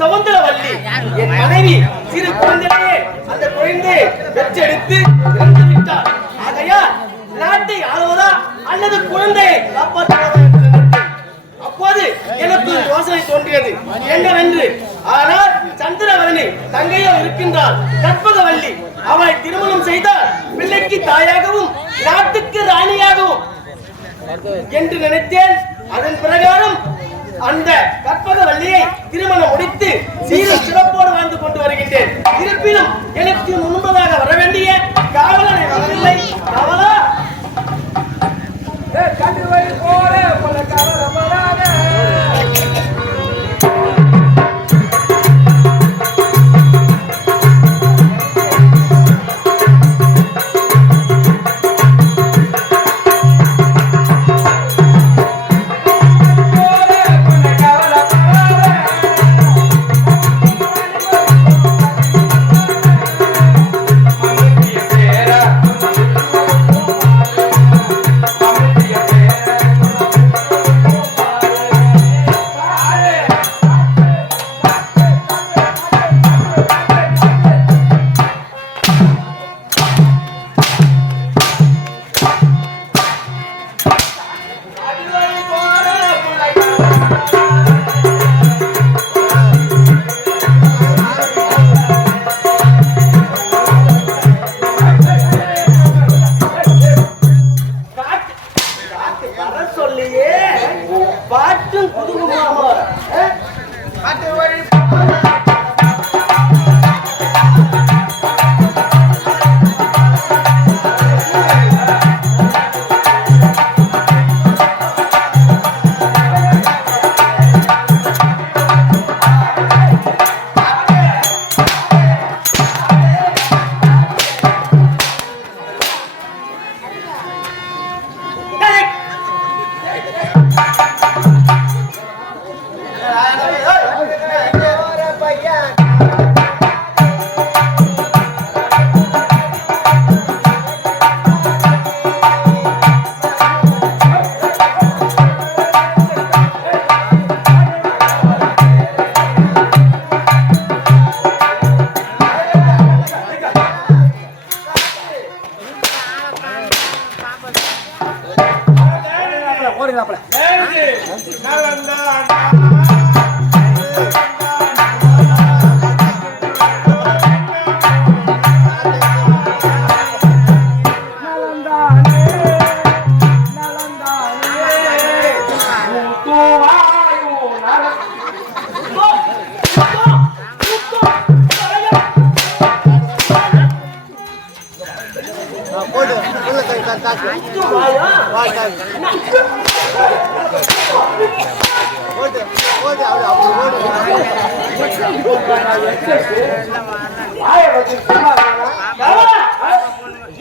சவுந்தரவல்லி என் மனைவி சிறு குழந்தையே அந்த குழந்தை பெற்றெடுத்து இறந்து விட்டார். ஆகையால் நாட்டை ஆளுவதா அல்லது குழந்தையை காப்பாற்றுவதா என்று அப்போது எனக்கு யோசனை தோன்றியது என்னவென்று. ஆனால் சந்திரவரணி தங்கையோ இருக்கின்றாள் கற்பகவல்லி. அவளை திருமணம் செய்தால் பிள்ளைக்கு தாயாகவும் நாட்டுக்கு ராணியாகவும் என்று நினைத்தேன். அதன் பிரகாரம் அந்த கற்பகவல்லியை திருமணம் முடித்து சீரும் சிறப்போடு வாழ்ந்து கொண்டு வருகின்றேன். இருப்பினும் எனக்கு முன்பதாக வர வேண்டிய காவலனை வரவில்லை. காவலா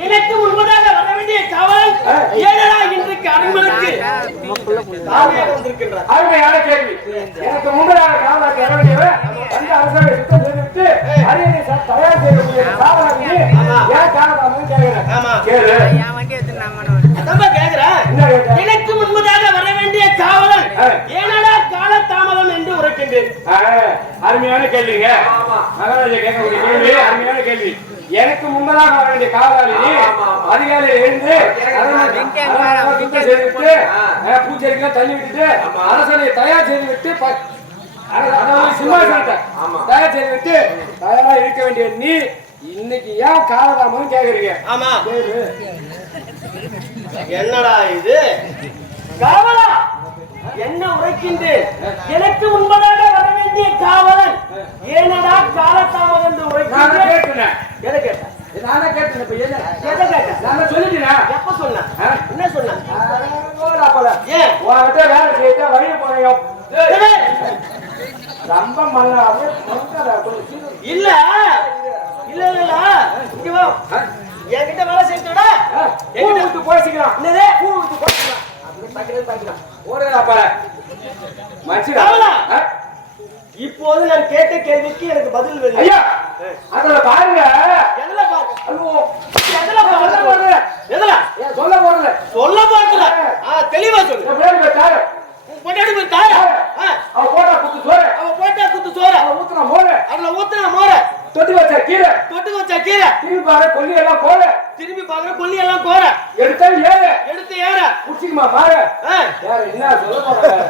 எனக்கு முன்பதாக வர வேண்டிய காவல் ஏழடா இன்றைக்கு அரண்மனைக்கு அருமையான கேள்வி. எனக்கு முன்பதாக காவலாக வர வேண்டியவர் அந்த அரசரை சுத்தம் செய்துவிட்டு அரியணை தயார் செய்யக்கூடிய காவலாக ஏன் காவலாக கேட்கிறேன். எனக்கு முன்பதாக வர வேண்டிய காவலன் ஏனடா காலதாமதம் என்று உரைக்கின்றேன். அருமையான கேள்விங்க. மகாராஜா கேட்கக்கூடிய கேள்வி அருமையான கேள்வி. எனக்கு முன்பதாக வர வேண்டிய காவலாளி அதிகாலையில் எழுந்து பூச்செடிக்கெல்லாம் தள்ளி விட்டுட்டு அரசனை தயார் செய்து விட்டு சிம்மாசனத்தை தயார் செய்து விட்டு தயாரா இருக்க வேண்டிய நீ இன்னைக்கு ஏன் காலதாமதம் கேக்குறீங்க? ஆமா, என்னடா இது காவலா என்ன உரைக்கின்றேன்? எனக்கு முன்பதாக வர வேண்டிய காவலன் ஏனடா காலதாமதம் என்று உரைக்கின்றேன். எதை கேட்டேன்? நானே கேட்டேன். இப்ப என்ன எதை கேட்டேன்? நான் சொல்லிட்டேனா? எப்ப சொன்ன? என்ன சொன்ன? ஏன் உன்கிட்ட வேலை செய்ய வழிய போனையும் ரொம்ப மல்லாவே இல்ல இல்ல இல்ல இங்க வா. என்கிட்ட வேலை செய்யறோட என்கிட்ட விட்டு போயிக்கலாம். என்னதே பூ விட்டு போயிக்கலாம். அப்படியே பாக்குறேன் ஓடுறா பாரு மச்சிரா. இப்போது நான் கேட்ட கேள்விக்கு எனக்கு பதில் வேணும். ஐயா அதல பாருங்க. எதல பாரு? ஐயோ எதல பாரு? எதல? ஏன் சொல்ல போறல? சொல்ல போறல. தெளிவா சொல்லு. பேரு தார. பொண்டாடி போய் தார. அவ போட்டா குத்து சோறு. அவ போட்டா குத்து சோறு. அவ ஊத்துற பாரு கொல்லி எல்லாம் கோர. திரும்பி பாக்குற கொல்லி எல்லாம் கோர. எடுத்து ஏற. குச்சிக்குமா பாரு. யார் என்ன சொல்ல போறாங்க?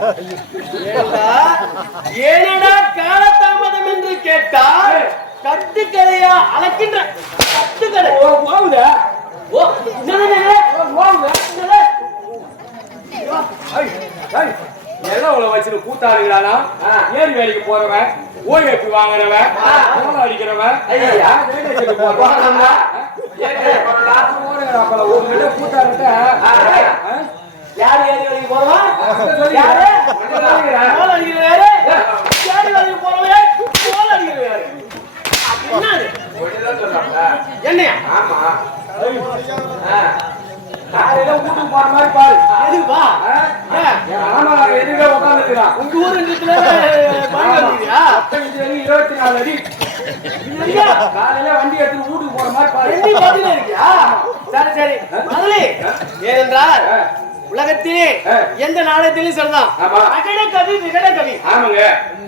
ஏனடா காலதாமதம் என்று கேட்டால் கட்டுக்கதையா அளக்கின்ற கட்டுக்கடை. போகுதா? ஓ எல்லாம் வச்சு கூத்தாடுகிறானா? ஏரி வேலைக்கு போறவன், ஓய்வு வாங்குறவன், அடிக்கிறவன் கூத்தாடுட்ட யாரு ஏரி வேலைக்கு போறவன்? யாரு என்னையா? ஆமா காலையில வீட்டுக்கு போற மாதிரி பாரு. எதுக்குப்பா? ஆமா எதுக்கு உட்காந்துக்கிறான்? உங்க ஊரு 24 அடி. காலையில வண்டி எடுத்து வீட்டுக்கு போற மாதிரி பாரு. இருக்கியா? சரி சரி. முதலே ஏனென்றால் உலகத்திலே எந்த நாடகத்திலும் சொல்லலாம் அகடகவி விகடகவி. ஆமாங்க.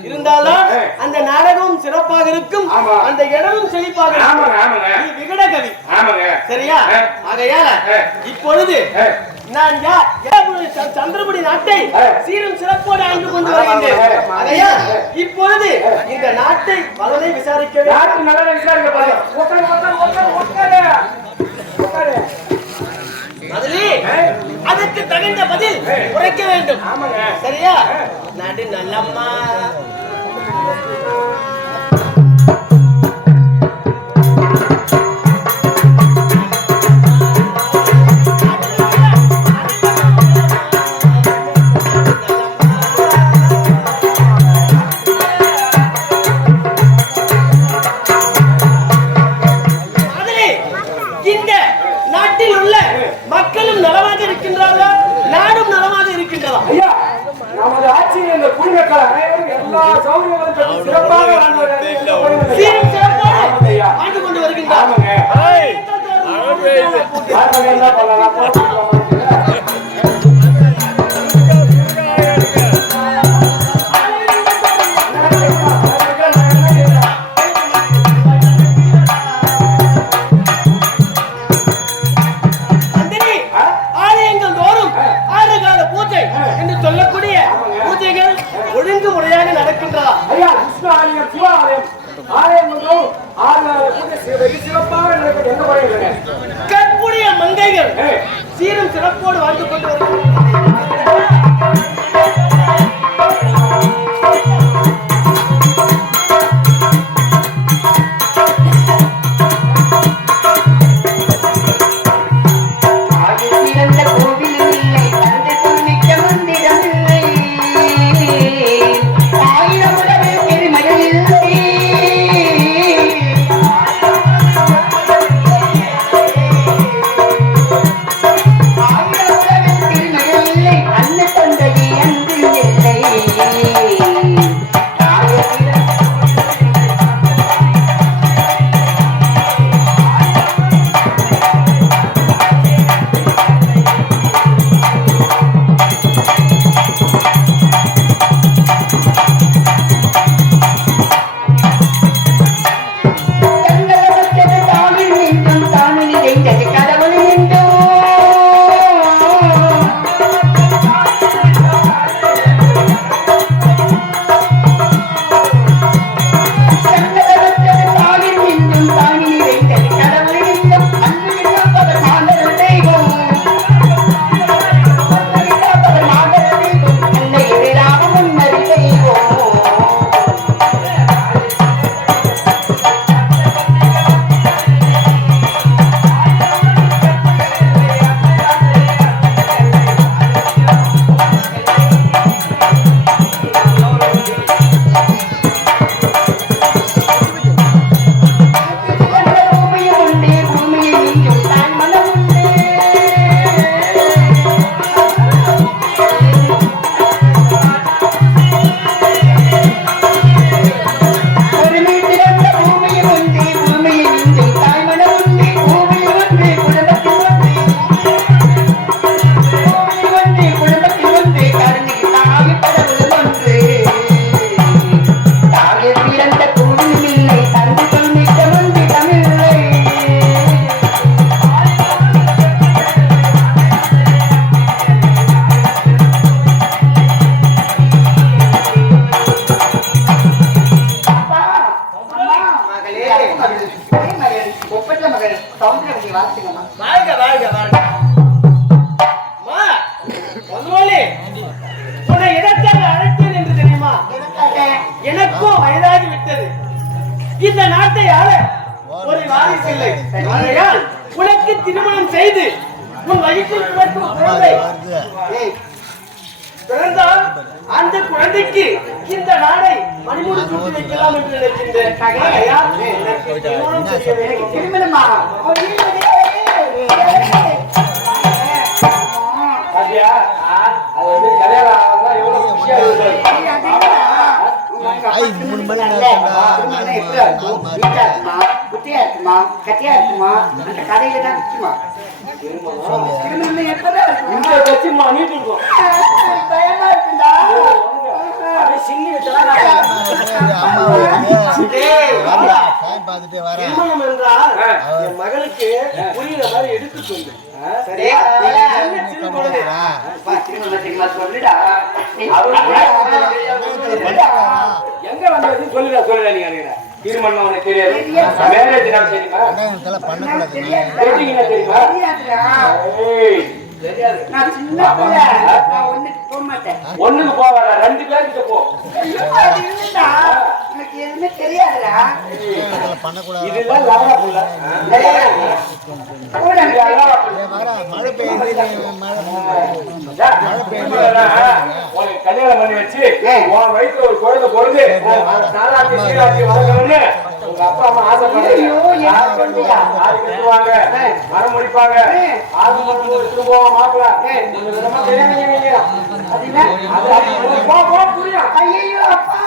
இருந்தாலும் அந்த நாடகமும் சிறப்பாக இருக்கும், அந்த இடமும் செழிப்பாக இருக்கும். விகடகவி. ஆமாங்க. சரியா? ஆகையால இப்பொழுது நான் சந்திரபுடி நாட்டை சீரும் சிறப்போடு ஆண்டு கொண்டு வருகின்றேன். ஆகையால் இப்பொழுது இந்த நாட்டை பலனை விசாரிக்க அதற்கு தகுந்த பதில் உரைக்க வேண்டும். சரியா? நாடு நல்லம்மா. நமது ஆட்சியில் இந்த குடிமக்கள் அனைவரும் எல்லா சௌகரியங்களும் சிறப்பாக ஆண்டு கொண்டு வருகின்றார். ஆலயங்கள் தோறும் 6 கால பூஜை என்று சொல்லக்கூடிய பூஜைகள் ஒழுங்கு முறையாக நடக்கின்றதா? ஐயா, கிருஷ்ண ஆலயம், சிவ ஆலயம், ஆலயங்களும் 6 நாள் பூஜை சிறப்பாக நடக்கிறது. எந்த முறையும் இல்லை. கற்புடைய மங்கைகள் சீரும் சிறப்போடு வாழ்ந்து கொண்டு வருகிறார்கள். திருமகள் சௌந்தரவதி வாழ்த்துங்கம்மா. வாழ்க வாழ்க வாழ்க. அம்மா, பொன்மொழி, உன்னை எதற்காக அழைத்தேன் என்று தெரியுமா? எனக்கும் வயதாகி விட்டது. இந்த நாட்டை ஆள ஒரு வாரிசு இல்லை. ஆகையால் உனக்கு திருமணம் செய்து உன் வயிற்றில் பிறக்கும் குழந்தை பிறந்தால் அந்த குழந்தைக்கு இந்த நாடை மணிமுடி சூட்டி வைக்கலாம் என்று நினைக்கின்றேன். ஆகையால் எனக்கு திருமணம் செய்ய வேண்டும். திருமணமா? பாத்தியா? அது வந்து கல்யாணம் ஆகுதுன்னா எவ்வளவு குஷியா இருக்குது. குட்டியா இருக்குமா கட்டியா இருக்குமா அந்த கதையில தான் இருக்குமா? திருமணம் எப்பதான் இருக்கும்? இந்த கட்சிமா நீட்டு இருக்கும். பயமா இருக்குண்டா. அது சின்னி வச்சா திருமணம் என்றால் என் மகளுக்கு புரியுற மாதிரி எடுத்து சொல்லு. சரியா? சின்ன குழந்தை. திருமணத்துக்கு சொல்லுடா. எங்க வந்தது சொல்லுடா சொல்லுடா நீங்க நினைக்கிறேன். திருமணம் உனக்கு தெரியாது. மேரேஜ் நான் தெரியுமா? தெரியுமா? ஏய், தெரியாது. நான் சின்ன பிள்ளை. நான் ஒண்ணுக்கு போக மாட்டேன். ஒண்ணுக்கு போவார 2 பேருக்கு போ. ஐயோ, அது இல்லடா. எனக்கு எதுவுமே தெரியாதுடா. இதெல்லாம் லவரா புள்ள. கூட உனக்கு கல்யாணம் பண்ணி வச்சு உன் வயித்துல ஒரு குழந்தை பொழுது நாளாட்டி சீராட்டி வளர்க்கணும்னு உங்க அப்பா அம்மா ஆசைப்படுறாங்க. கட்டுவாங்க, மரம் முடிப்பாங்க, ஆறு மட்டும் எடுத்துட்டு போவான் மாப்பிள்ள. புரியும். ஐயோ அப்பா